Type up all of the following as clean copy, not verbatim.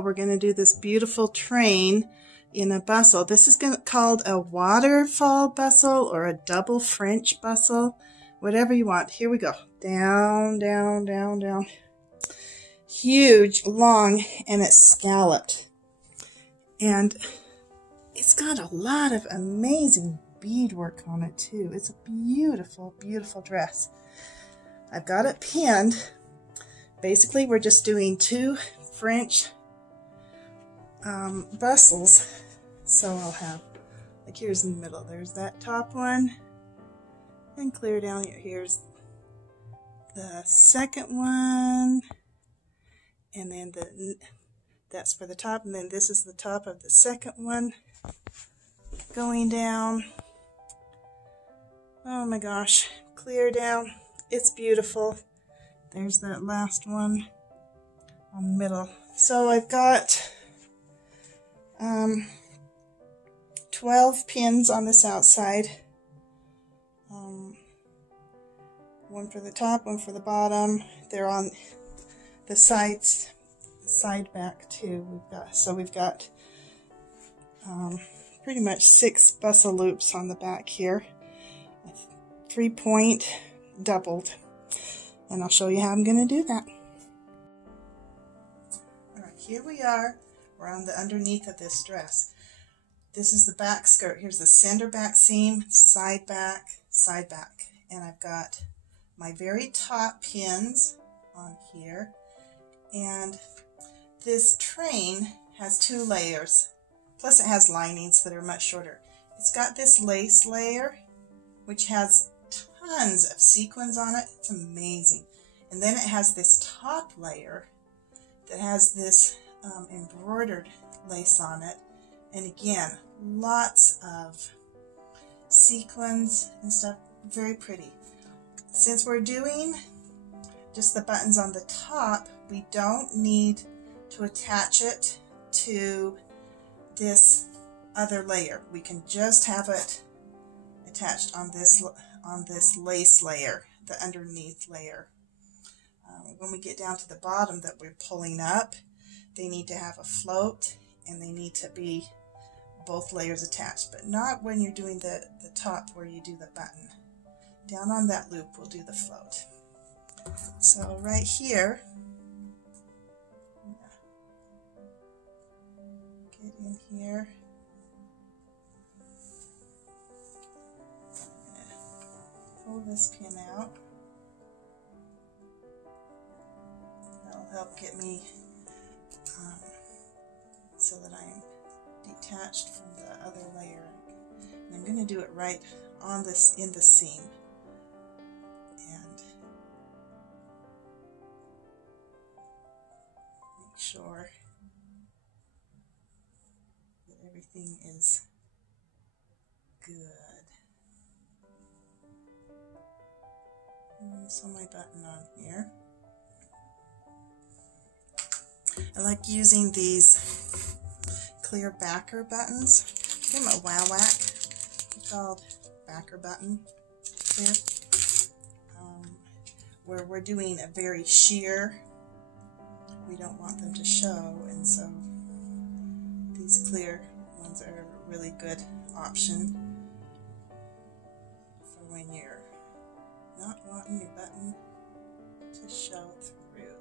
we're going to do this beautiful train in a bustle. This is called a waterfall bustle or a double French bustle, whatever you want. Here we go. Down, down, down, down. Huge, long, and it's scalloped. And it's got a lot of amazing beadwork on it too. It's a beautiful, beautiful dress. I've got it pinned. Basically, we're just doing 2 French bustles. So I'll have, like, here's in the middle. There's that top one. And clear down here. Here's the second one. And then that's for the top. And then this is the top of the second one. Going down. Oh my gosh. Clear down. It's beautiful. There's that last one on the middle. So I've got 12 pins on this outside. One for the top, one for the bottom. They're on the sides, side back too. We've got pretty much 6 bustle loops on the back here. 3-point doubled. And I'll show you how I'm going to do that. Alright, here we are. We're on the underneath of this dress. This is the back skirt. Here's the center back seam, side back, and I've got my very top pins on here. And this train has 2 layers, plus it has linings that are much shorter. It's got this lace layer, which has tons of sequins on it. It's amazing. And then it has this top layer that has this embroidered lace on it. And again, lots of sequins and stuff. Very pretty. Since we're doing just the buttons on the top, we don't need to attach it to this other layer. We can just have it attached on this lace layer, the underneath layer. When we get down to the bottom that we're pulling up, they need to have a float and they need to be both layers attached, but not when you're doing the top where you do the button. Down on that loop we'll do the float. So right here, get in here, pull this pin out. That'll help get me so that I'm detached from the other layer. And I'm going to do it right on this, in the seam. And make sure that everything is good. So my button on here. I like using these clear backer buttons. Give them a wow whack. It's called backer button clear. Where we're doing a very sheer, we don't want them to show, and so these clear ones are a really good option for when you're not wanting your button to show through.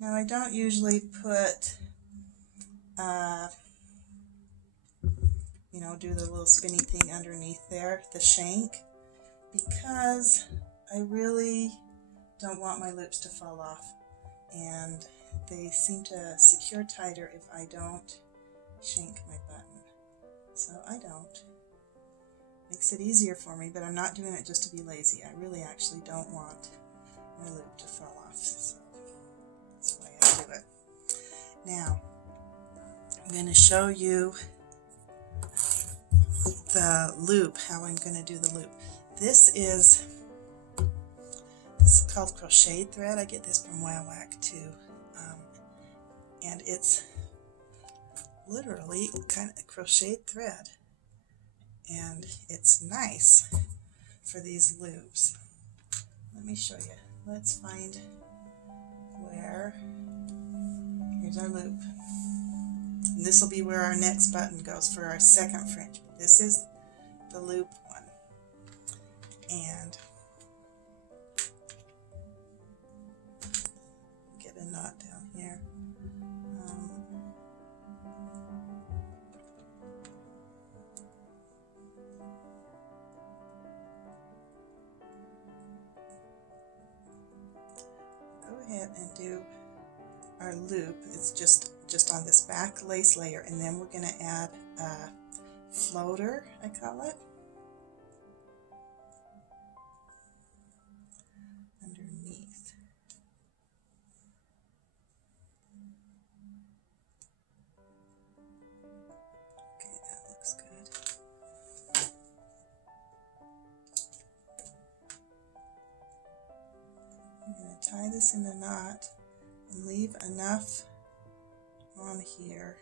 Now I don't usually put, do the little spinny thing underneath there, the shank, because I really don't want my loops to fall off, and they seem to secure tighter if I don't shank my button. So I don't. Makes it easier for me, but I'm not doing it just to be lazy. I really actually don't want my loop to fall off. So that's why I do it. Now, I'm going to show you the loop, how I'm going to do the loop. This is called crochet thread. I get this from Wow Whack too. And it's literally kind of crochet thread. and it's nice for these loops. Let me show you. Let's find where, here's our loop. And this will be where our next button goes for our second fringe. This is the loop one. And get a knot down here. Go ahead and do our loop. It's just on this back lace layer, and then we're going to add a floater, I call it, underneath. Okay, that looks good. I'm going to tie this in a knot and leave enough on here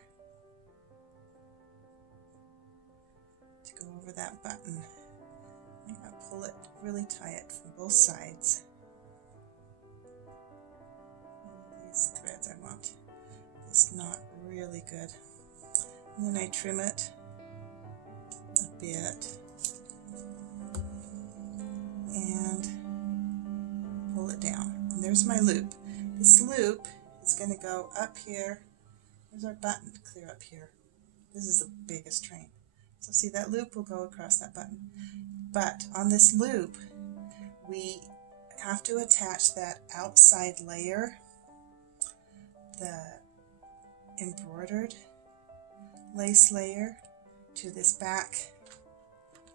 to go over that button. I'm going to pull it, really tie it from both sides. These threads, I want this knot really good. And then I trim it a bit and pull it down. And there's my loop. This loop is going to go up here. There's our button clear up here. This is the biggest train. So see, that loop will go across that button. But on this loop, we have to attach that outside layer, the embroidered lace layer, to this back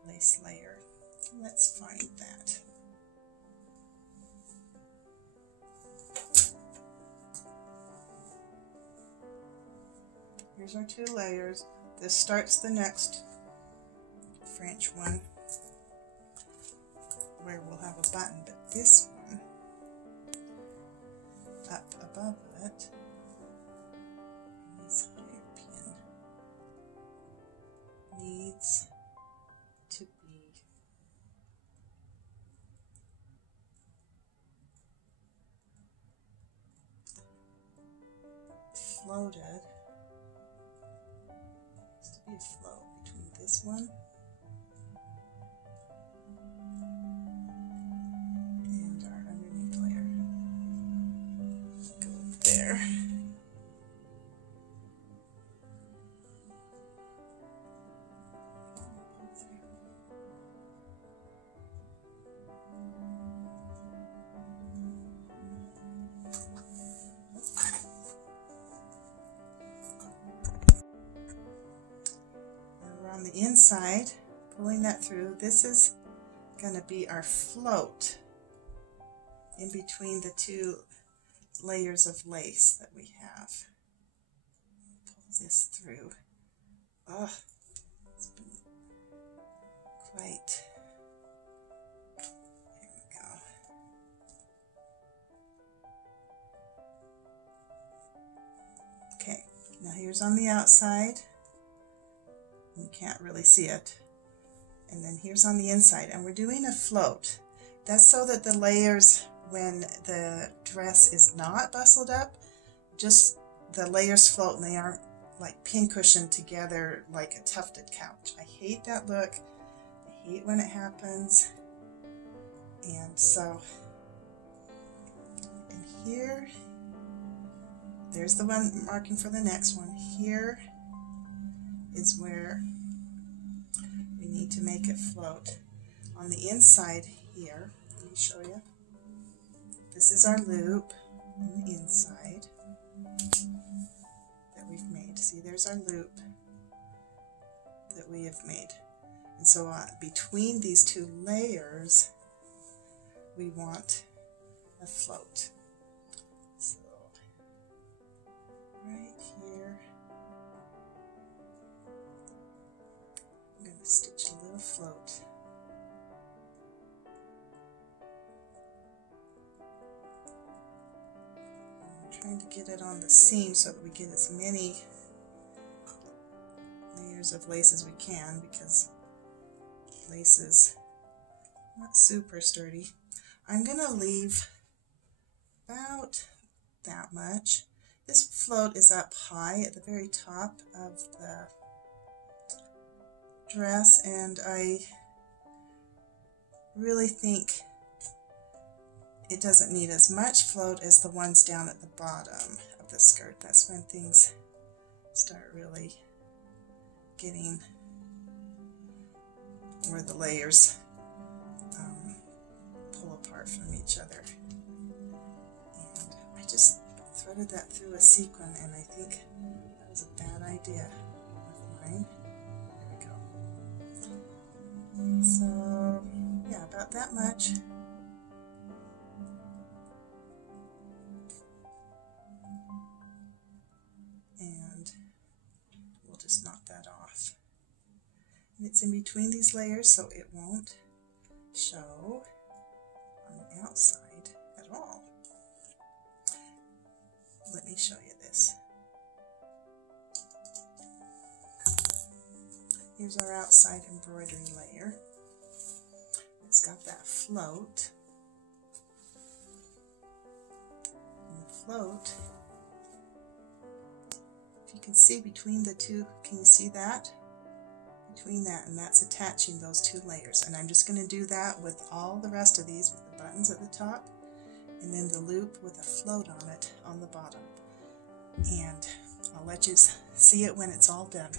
lace layer. Let's find that. Here's our two layers. This starts the next French one where we'll have a button, but this one up above it, this hairpin needs to be floated. Be a flow between this one and our underneath layer. Go there. On the inside, pulling that through, this is going to be our float in between the two layers of lace that we have. Pull this through. Oh, it's been quite. Here we go. Okay, now here's on the outside. You can't really see it. And then here's on the inside, and we're doing a float. That's so that the layers, when the dress is not bustled up, just the layers float and they aren't like pincushioned together like a tufted couch. I hate that look. I hate when it happens. And so, and here, there's the one marking for the next one. Here is where we need to make it float. On the inside here, let me show you. This is our loop on the inside that we've made. See, there's our loop that we have made. And so between these two layers, we want a float. So right here, I'm going to stitch a little float. I'm trying to get it on the seam so that we get as many layers of lace as we can, because lace is not super sturdy. I'm going to leave about that much. This float is up high at the very top of the dress, and I really think it doesn't need as much float as the ones down at the bottom of the skirt. That's when things start really getting where the layers pull apart from each other. And I just threaded that through a sequin, and I think that was a bad idea of mine. There we go. So yeah, about that much. And we'll just knock that off. And it's in between these layers, so it won't show on the outside at all. Let me show you this. Here's our outside embroidery layer. It's got that float. And the float, if you can see between the two, can you see that? Between that, and that's attaching those two layers. And I'm just going to do that with all the rest of these, with the buttons at the top, and then the loop with a float on it on the bottom. And I'll let you see it when it's all done.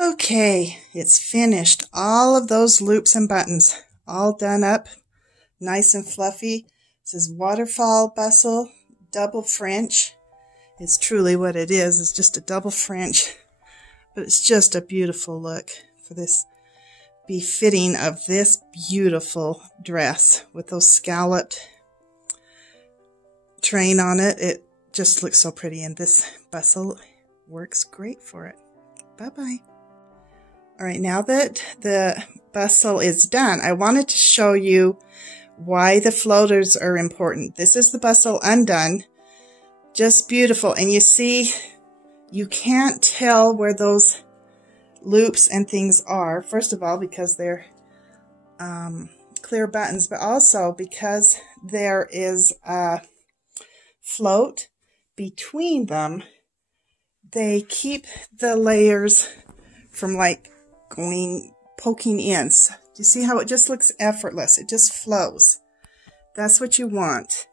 Okay, it's finished. All of those loops and buttons, all done up, nice and fluffy. This is Waterfall Bustle double French. It's truly what it is. It's just a double French, but it's just a beautiful look for this befitting of this beautiful dress with those scalloped train on it. It just looks so pretty, and this bustle works great for it. Bye-bye. All right, now that the bustle is done, I wanted to show you why the floaters are important. This is the bustle undone. Just beautiful. And you see, you can't tell where those loops and things are. First of all, because they're clear buttons, but also because there is a float between them. They keep the layers from like poking in. So, do you see how it just looks effortless? It just flows. That's what you want.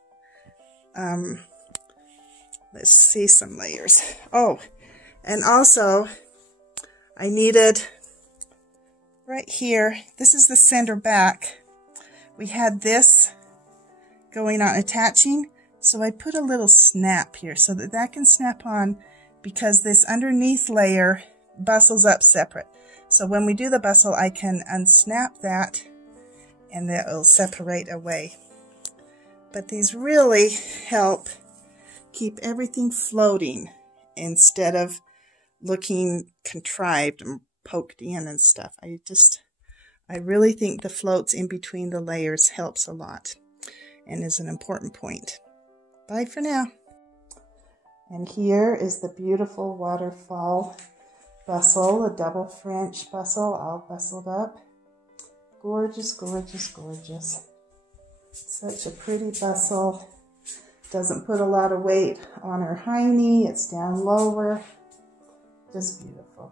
Let's see some layers. Oh, and also I needed right here, this is the center back. We had this going on attaching, so I put a little snap here so that that can snap on, because this underneath layer bustles up separate. So when we do the bustle, I can unsnap that and that will separate away. But these really help keep everything floating instead of looking contrived and poked in and stuff. I really think the floats in between the layers helps a lot and is an important point. Bye for now. And here is the beautiful Waterfall Bustle, a double French bustle, all bustled up. Gorgeous, gorgeous, gorgeous. Such a pretty bustle. Doesn't put a lot of weight on her high knee. It's down lower. Just beautiful.